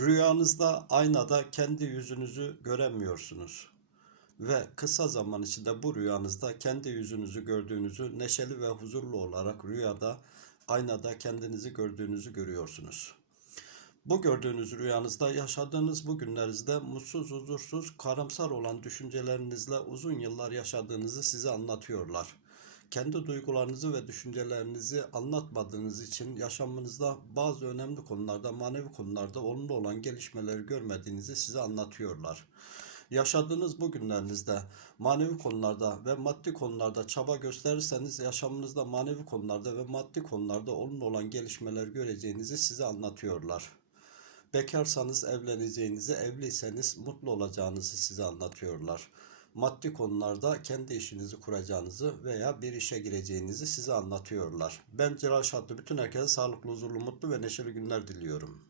Rüyanızda aynada kendi yüzünüzü göremiyorsunuz. Ve kısa zaman içinde bu rüyanızda kendi yüzünüzü gördüğünüzü neşeli ve huzurlu olarak rüyada aynada kendinizi gördüğünüzü görüyorsunuz. Bu gördüğünüz rüyanızda yaşadığınız bu günlerinizde mutsuz, huzursuz, karamsar olan düşüncelerinizle uzun yıllar yaşadığınızı size anlatıyorlar. Kendi duygularınızı ve düşüncelerinizi anlatmadığınız için yaşamınızda bazı önemli konularda, manevi konularda olumlu olan gelişmeleri görmediğinizi size anlatıyorlar. Yaşadığınız bu günlerinizde manevi konularda ve maddi konularda çaba gösterirseniz yaşamınızda manevi konularda ve maddi konularda olumlu olan gelişmeler göreceğinizi size anlatıyorlar. Bekarsanız evleneceğinizi, evliyseniz mutlu olacağınızı size anlatıyorlar. Maddi konularda kendi işinizi kuracağınızı veya bir işe gireceğinizi size anlatıyorlar. Ben Celal Şadlı bütün herkese sağlıklı, huzurlu, mutlu ve neşeli günler diliyorum.